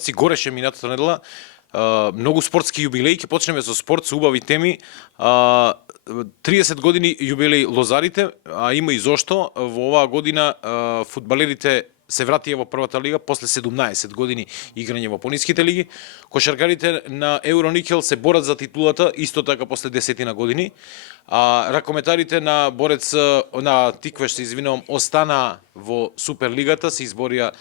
Старци гореше минатата недела. Многу спортски юбилеи, ќе почнеме со спорт, со убави теми. 30 години јубилеј Лозарите, а има и зошто. Во оваа година фудбалерите се вратија во првата лига после 17 години играње во пониските лиги. Кошаркарите на Евроникел се борат за титулата исто така после 10 години. А ракометарите на Борец на Тиквеш, се извинувам, остана во Суперлигата, се изборија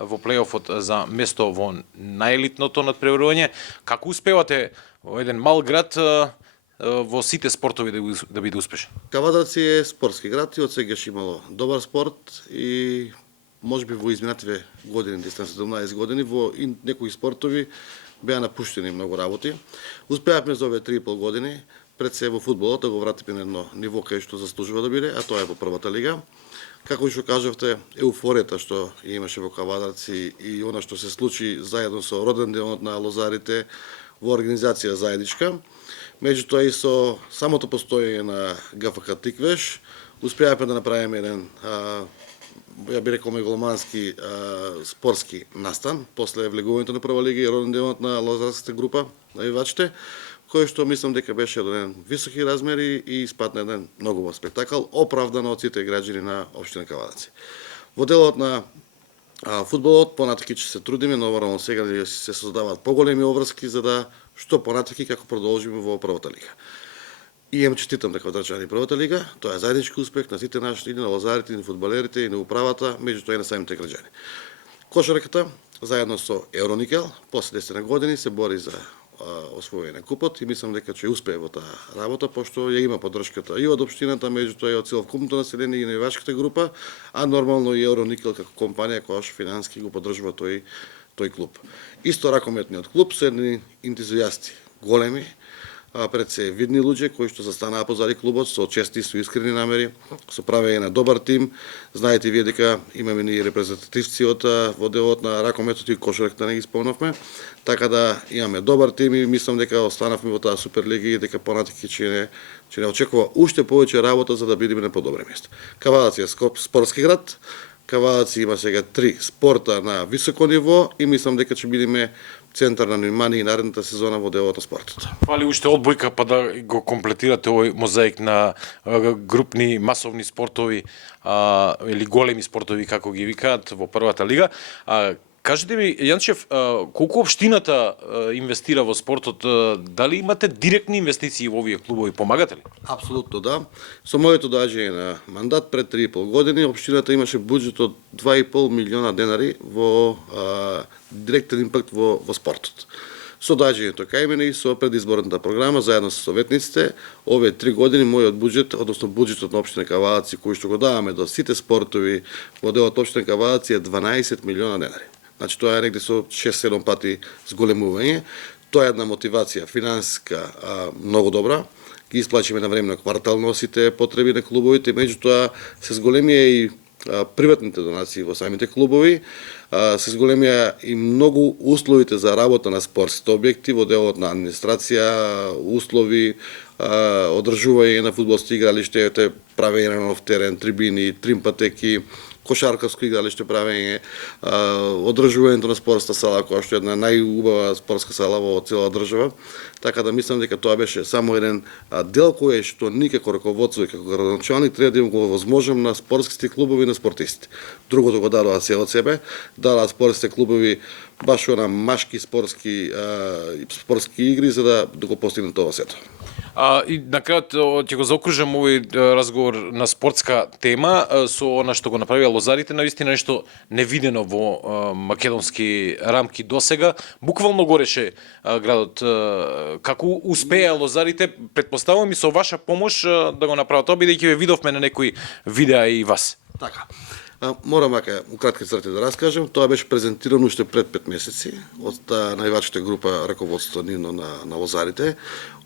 во плейофот за место во најелитното надпреварување. Како успевате во еден мал град во сите спортови да биде успешен? Кавадарци е спортски град и од сегаш имало добар спорт и можеби во изминативе години, 17 години, во некои спортови беа напуштени многу работи. Успеавме за овие 3,5 години пред се во фудбалот да го вратиме на едно ниво кај што заслужува да биде, а тоа е во првата лига. Како што кажавте, еуфоријата што имаше во Кавадарци и она што се случи заедно со роден денот на Лозарите во организација заедничка, меѓутоа и со самото постоење на ГФК Тиквеш, успеавме да направиме еден ја би рекол мегаломански спортски настан после влегувањето на прва лига и роден денот на лозарската група на играчите, кој што мислам дека беше еден високи размери и испадна еден многу убав спектакл, оправдано од сите граѓани на општина Кавадарци. Во делот на фудбалот понатаки ќе се трудиме, но сега се создаваат поголеми обврски за да што понатаки како продолжиме во првата лига. И им честитам дека одржани првата лига, тоа е заеднички успех на сите наши, и на лозарите, и на фудбалерите, и на управата, меѓутоа и на самите граѓани. Кошарката, заедно со Евроникел, после 10 години се бори за освојување на купот и мислам дека ќе успее во таа работа, пошто ја има поддршката и од општината, меѓутоа и од целокупното население и на играчката група, а нормално и Евроникел како компанија која што финански го поддржува тој клуб. Исто ракометниот клуб се едни ентузијасти, големи, пред се видни луѓе кои што застанаа позади клубот со чести, со искрени намери, со правење на добар тим. Знаете вие дека имаме ни репрезентативци во делот на ракометот и кошарката не ги спомнавме, така да имаме добар тим и мислам дека останавме во таа Суперлига и дека понатаки ќе не очекува уште повеќе работа за да бидеме на подобро место. Кавадарци е спортски град. Кавадарци има сега 3 спорта на високо ниво и мислам дека ќе бидеме центар на внимание и наредната сезона во делот на спортот. Фали уште одбојка па да го комплетирате овој мозаик на групни масовни спортови или големи спортови како ги викаат во првата лига. Кажете ми, Јанчев, колку општината инвестира во спортот? Дали имате директни инвестиции во овие клубови? Помагате ли? Апсолутно да. Со моето доаѓање на мандат пред 3,5 години, општината имаше буџет од 2,5 милиона денари во директен импакт во спортот. Со доаѓањето кај мене и со предизборната програма, заедно со советниците, овие 3 години мојот буџет, односно буџетот на општина Кавадарци, кој што го даваме до сите спортови во делот општина Кавадарци е 12 милиона денари. Значи тоа е негде со 6-7 пати зголемување. Тоа е една мотивација финансиска многу добра. Ги исплачиме на време на квартално сите потреби на клубовите, меѓутоа се зголемија и приватните донации во самите клубови, се зголемија и многу условите за работа на спортските објекти во делот на администрација, услови, одржување на фудбалски игралиште, правење на нов терен, трибини, тримпатеки, кошаркаско игралиште правење, одржувањето на спортска сала, која што е една најубава спортска сала во цела држава. Така да мислам дека тоа беше само еден дел кој што никако раководство и како градоначалник треба да им го возможам на спортските клубови и на спортистите. Другото го дадоа се од себе, дадоа спортските клубови баш на машки спортски игри за да го постигнат тоа сето. И на крајот ќе го заокружам овој разговор на спортска тема со она што го направија Лозарите, навистина нешто невидено во македонски рамки досега. Буквално гореше градот. Како успеа Лозарите, претпоставувам и со ваша помош да го направат тоа, бидејќи ве видовме на некои видеа и вас. Така. Морам мака у кратки црти да раскажам, тоа беше презентирано уште пред 5 месеци од највачната група раководство нино на Лозарите.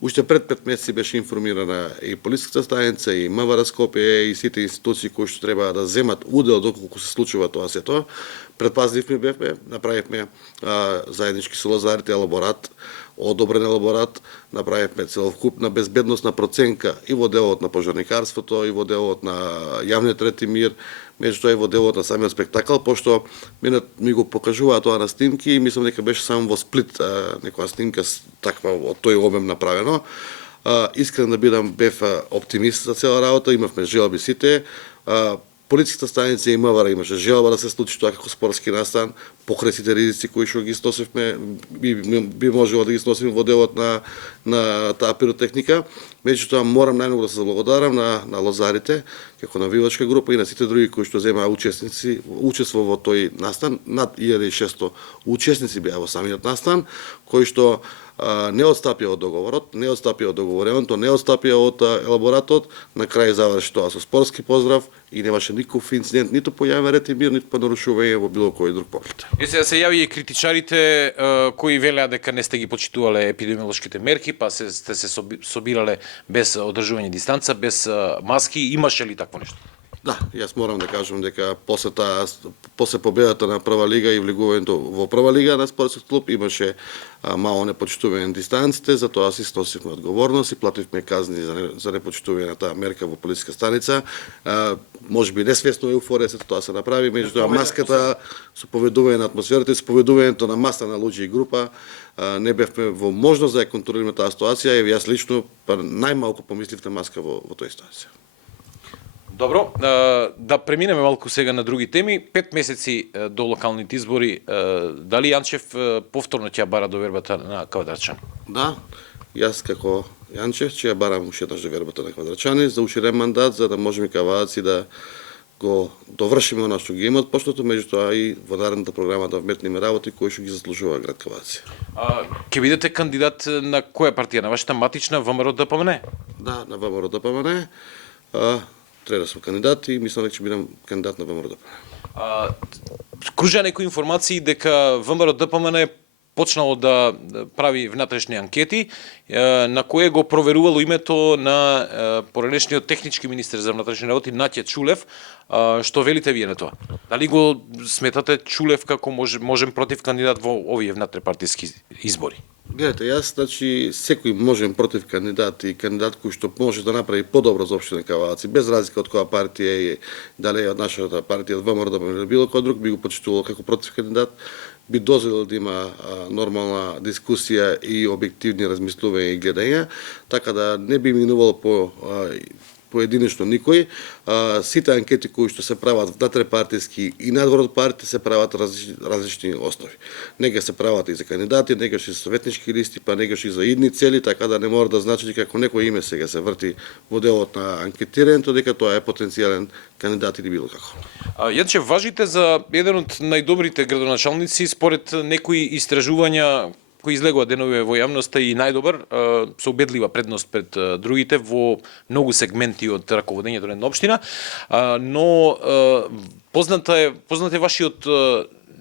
Уште пред 5 месеци беше информирана и полиската станица, и МВР Скопје, и сите институции кои што треба да земат удел доколку се случува тоа сето. Предпазливи бевме, направивме заеднички со Лозарите елаборат одобрен елаборат, направивме целокупна безбедносна проценка и во делот на пожарникарството, и во делот на јавниот ред и мир, меѓутоа и во делот на самиот спектакл, пошто ми го покажуваа тоа на снимки и мислам дека беше само во Сплит некоја снимка таква од тој обем направено. Искрен да бидам, бев оптимист за цела работа, имавме желби сите. Полициската станица и МВР имаше желба да се случи тоа како спортски настан, покрај сите ризици кои што ги сносевме, би можело да ги сносиме во делот на таа пиротехника. Меѓутоа морам најмногу да се заблагодарам на лозарите, како навивачка група и на сите други кои што земаа учество во тој настан. Над 1600 учесници беа во самиот настан, кои што не отстапија од договорот, не отстапија од договореното, не отстапија од елаборатот, на крај заврши тоа со спортски поздрав и немаше никаков инцидент, ниту по јавен ред и мир, ниту по нарушување во било кој друг поглед. Сега се јави и критичарите кои велеа дека не сте ги почитувале епидемиолошките мерки, па сте се собирале без одржување дистанца, без маски, имаше ли такво нешто? Да, јас морам да кажам дека после победата на прва лига и влегувањето во прва лига на спортскиот клуб имаше мало непочитување на дистанците, затоа си сносивме одговорност и плативме казни за непочитување на таа мерка во полициска станица. Може би несвесно еуфорија се тоа се направи, меѓутоа маската со поведување на атмосферата и со поведувањето на маса на луѓе и група не бевме во можност да ја контролираме таа ситуација и јас лично најмалку помислив на маска во тој ситуација. Добро, да преминеме малку сега на други теми. 5 месеци до локалните избори, дали Јанчев повторно ќе ја бара довербата на Квадрачани? Да, јас како Јанчев ќе ја барам уште еднаш довербата на Квадрачани за уширен мандат, за да можеме каваци да го довршиме она што ги имат почнато, меѓутоа и во наредната програма да вметнеме работи кои што ги заслужува град Каваци. Ќе бидете кандидат на која партија? На вашата матична ВМРО ДПМН? Да, на ВМРО ДПМН. Треба да сум кандидат и мислам дека ќе бидам кандидат на ВМРО ДПМН. Кружа некои информации дека ВМРО ДПМН почнало да прави внатрешни анкети на кое го проверувало името на поранешниот технички министер за внатрешни работи Наќе Чулев. Што велите вие на тоа? Дали го сметате Чулев како можем против кандидат во овие внатрепартиски избори? Гледате, јас, значи, секој можем против кандидат и кандидат кој што може да направи подобро за општина Кавалаци, без разлика од која партија е, дали е од нашата партија, од ВМРО или било кој друг, би го почитувал како против кандидат, би дозволил да има нормална дискусија и објективни размислувања и гледања, така да не би минувало поединечно никој. Сите анкети кои што се прават внатрепартиски и надвор од партија се прават различни основи. Некои се прават и за кандидати, некои и за советнички листи, па некои и за идни цели, така да не мора да значи дека ако некој име сега се врти во делот на анкетирањето, дека тоа е потенцијален кандидат или било како. Јанче, важите за еден од најдобрите градоначалници според некои истражувања кои излегува деновиве во јавноста и најдобар, со убедлива предност пред другите во многу сегменти од раководењето на една општина, но познат е вашиот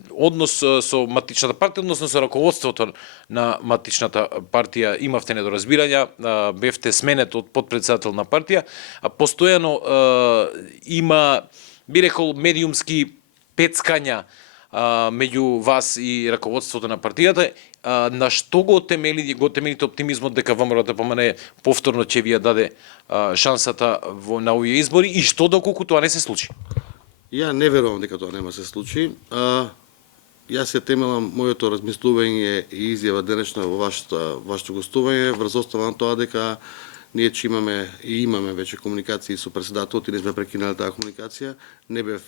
однос со матичната партија, односно со раководството на матичната партија. Имавте недоразбирања, бевте сменет од подпредседател на партија, а постојано има, би рекол, медиумски пецкања меѓу вас и раководството на партијата. На што го темелите оптимизмот дека ВМРО ДПМН повторно ќе ви ја даде шансата на овие избори и што доколку тоа не се случи? Ја не верувам дека тоа нема се случи. Јас ја темелам моето размислување и изјава денешна во вашето гостување врз основа на тоа дека ние че имаме веќе комуникации со председателот и не сме прекинали таа комуникација. Не бев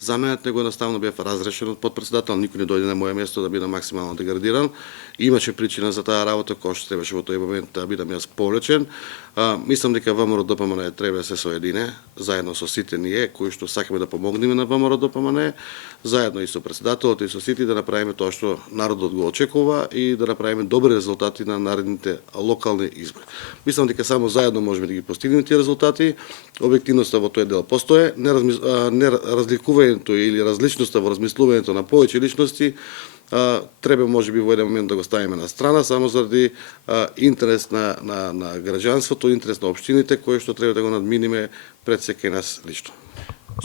заменет, него едноставно бев разрешен од подпредседател, никој не дојде на моје место да бидам максимално деградиран. Имаше причина за таа работа, која што требаше во тој момент да бидам јас повлечен. Мислам дека ВМРО ДПМН треба да се соедине, заедно со сите ние, кои што сакаме да помогнеме на ВМРО ДПМН, заедно и со председателот и со сите да направиме тоа што народот го очекува и да направиме добри резултати на наредните локални избори. Мислам дека само заедно можеме да ги постигнеме тие резултати. Објективноста во тој дел постои, разликувањето или различноста во размислувањето на повеќе личности треба можеби во еден момент да го ставиме на страна само заради интерес на граѓанството, интерес на општините кои што треба да го надминиме пред секој нас лично.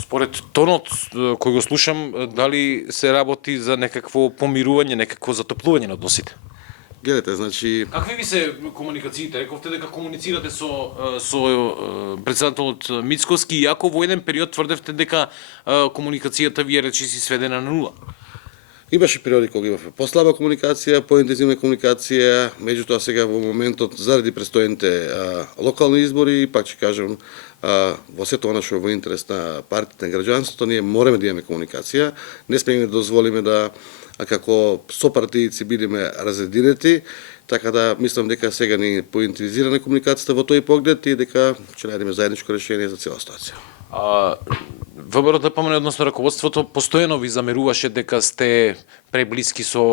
Според тонот кој го слушам, дали се работи за некакво помирување, некакво затоплување на односите? Гледате, значи Какви ви се комуникациите? Рековте дека комуницирате со председателот Мицкоски, иако во еден период тврдевте дека комуникацијата ви е речиси сведена на нула. имаше периоди кога имавме послаба комуникација, поинтензивна комуникација, меѓутоа сега во моментот заради престојните локални избори, и пак ќе кажам, во сето она што е во интерес на партијата на граѓанството, ние мораме да имаме комуникација, не смееме да дозволиме да како сопартијци бидеме разединети, така да мислам дека сега ни поинтензирана комуникацијата во тој поглед и дека ќе најдеме заедничко решение за цела ситуација. ВМРО-ДПМНЕ, односно раководството, постојано ви замеруваше дека сте преблиски со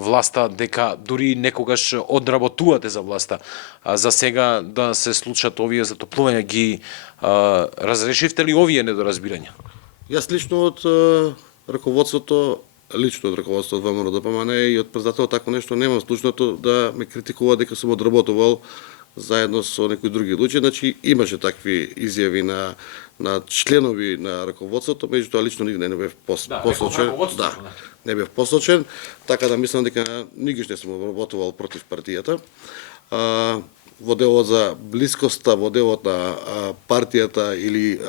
власта, дека дури некогаш одработувате за власта. За сега да се случат овие затоплувања, ги разрешивте ли овие недоразбирања? Јас лично од раководството, лично од раководството од ВМРО-ДПМНЕ и од председателот тако нешто немам случното да ме критикува дека сум одработувал заедно со некои други луѓе, значи имаше такви изјави на членови на раководството, меѓутоа лично нигде не бев посочен. Да, не бев посочен, така да мислам дека нигде не сум работувал против партијата. Во делот за блискоста, во делот на партијата или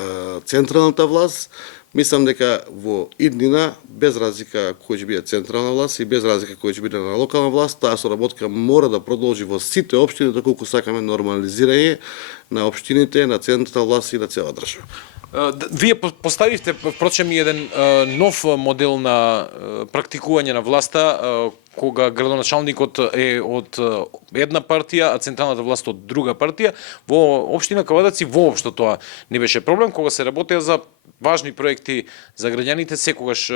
централната власт, мислам дека во иднина, без разлика кој ќе биде централна власт и без разлика кој ќе биде на локална власт, таа соработка мора да продолжи во сите општини доколку сакаме нормализирање на општините, на централната власт и на цела држава. Вие поставивте, впрочем, и еден нов модел на практикување на власта, кога градоначалникот е од една партија, а централната власт од друга партија. Во општина Кавадаци воопшто тоа не беше проблем, кога се работеа за важни проекти за граѓаните, секогаш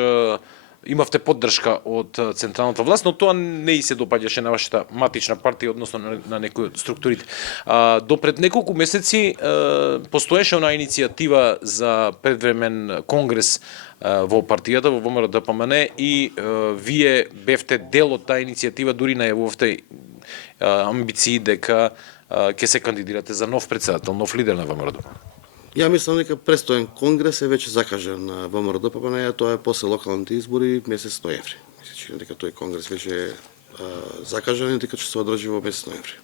имавте поддршка од централната власт, но тоа не и се допаѓаше на вашата матична партија, односно на некои од структурите. До пред неколку месеци постоеше она иницијатива за предвремен конгрес во партијата, во ВМРО-ДПМНЕ, и вие бевте дел од таа иницијатива, дури најавувавте амбиции дека ќе се кандидирате за нов председател, нов лидер на ВМРО-ДПМНЕ. Ја мислам дека престоен конгрес е веќе закажан на ВМРО-ДПМНЕ, тоа е после локалните избори месец ноември. Мислам дека тој конгрес веќе е закажан и дека ќе се одржи во месец ноември.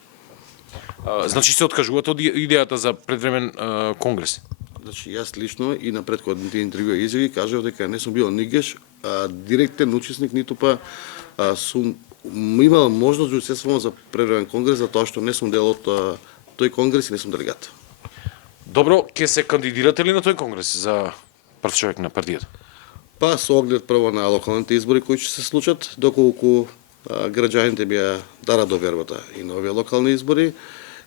Значи се откажувате од идејата за предвремен конгрес? Значи јас лично и на претходните интервјуи изјави кажав дека не сум бил нигеш директен учесник, ниту па сум имал можност да учествувам за предвремен конгрес, затоа што не сум дел од тој конгрес и не сум делегат. Добро, ќе се кандидирате ли на тој конгрес за прв човек на партијата? Па со оглед прво на локалните избори кои ќе се случат, доколку граѓаните ми ја дара довербата и на овие локални избори,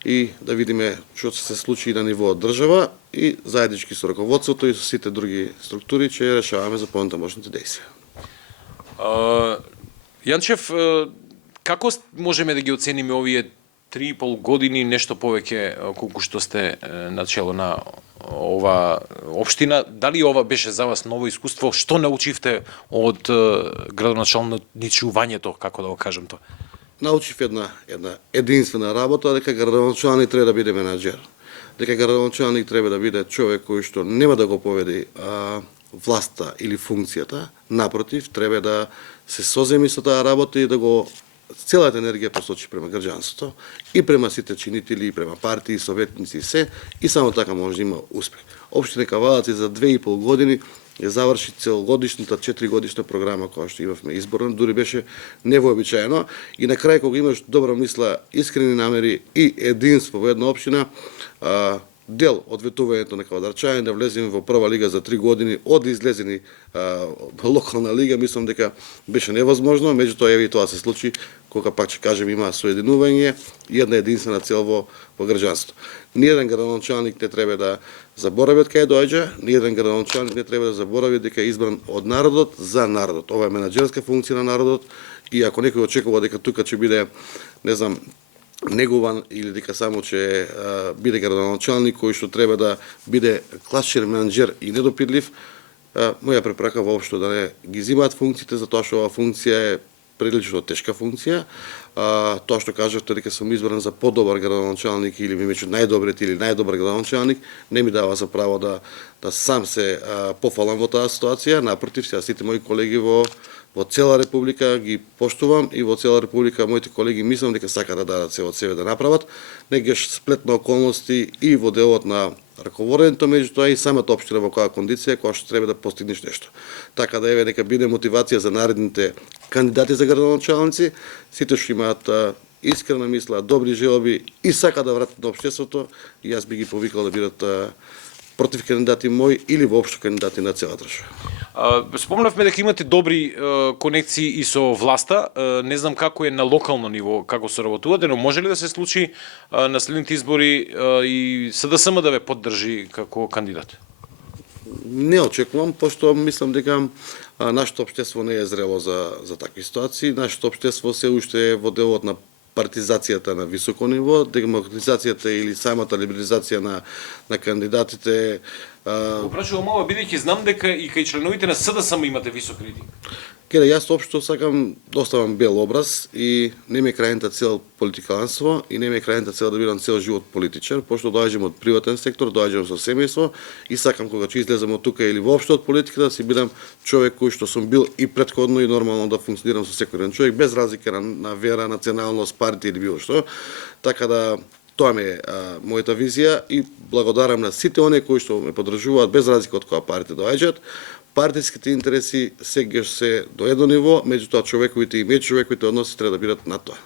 и да видиме што ќе се случи и на ниво држава и заеднички со раководството и со сите други структури ќе решаваме за понатамошните действија. Јанчев, како можеме да ги оцениме овие 3,5 години, нешто повеќе колку што сте начело на ова општина? Дали ова беше за вас ново искуство? Што научивте од градоначалничувањето, како да го кажем тоа? Научив една единствена работа, дека градоначалник треба да биде менаџер. Дека градоначалник треба да биде човек кој што нема да го поведи власта или функцијата, напротив, треба да се соземи со таа работа и да го целата енергија посочи према граѓанството и према сите чинители, и према партии, советници и се, и само така може да има успех. Општина Кавадаци за 2,5 години ја заврши целогодишната 4-годишна програма која што имавме изборна, дури беше невообичаено, и на крај кога имаш добра мисла, искрени намери и единство во една општина, дел од ветувањето на кавадарчани да влеземе во прва лига за 3 години од излезени локална лига, мислам дека беше невозможно, меѓутоа еве и тоа се случи, кога пак ќе кажем има соединување и една единствена цел во граѓанството. Ниеден градоначалник не треба да заборави од кај доаѓа, ниеден градоначалник не треба да заборави дека е избран од народот за народот. Ова е менаџерска функција на народот и ако некој очекува дека тука ќе биде, не знам, негуван или дека само ќе биде градоначалник кој што треба да биде класичен менаџер и недопирлив, моја препрака воопшто да не ги земаат функциите, затоа што оваа функција е прилично тешка функција, Тоа што кажавте дека сум избран за подобар градоначалник или меѓу најдобрите или најдобар градоначалник, не ми дава за право да сам се пофалам во таа ситуација. Напротив, сега сите мои колеги во цела република ги поштувам и во цела република моите колеги мислам дека сакаат да дадат се од себе да направат. Негаш сплет на околности и во делот на раководењето, меѓутоа и самата општина во која кондиција која што треба да постигнеш нешто. Така да еве нека биде мотивација за наредните кандидати за градоначалници, сите што имаат искрена мисла, добри желби и сака да вратат на општеството, и јас би ги повикал да бидат против кандидати мои или воопшто кандидати на цела држава. Спомнавме дека имате добри конекции и со власта. Не знам како е на локално ниво, како се работувате, но може ли да се случи на следните избори и СДСМ да ве поддржи како кандидат? Не очекувам, пошто мислам дека нашето општество не е зрело за такви ситуации. Нашето општество се уште е во делот на партизацијата на високо ниво, демократизацијата или самата либерализација на кандидатите. Го прашувам ова бидејќи знам дека и кај членовите на СДСМ имате висок рейтинг. Јас општо сакам да оставам бел образ и не ме крајната цел политиканство и не ме крајната цел да бидам цел живот политичар, пошто доаѓам од приватен сектор, доаѓам со семејство и сакам кога ќе излезам од тука или воопшто од политиката да си бидам човек кој што сум бил и претходно и нормално да функционирам со секој еден човек без разлика на вера, националност, партија или било што. Така да тоа е мојата визија и благодарам на сите оние кои што ме поддржуваат без разлика од која партија доаѓаат. Партиските интереси сегаш се до едно ниво, меѓутоа човековите и меѓучовековите односи треба да бидат над тоа.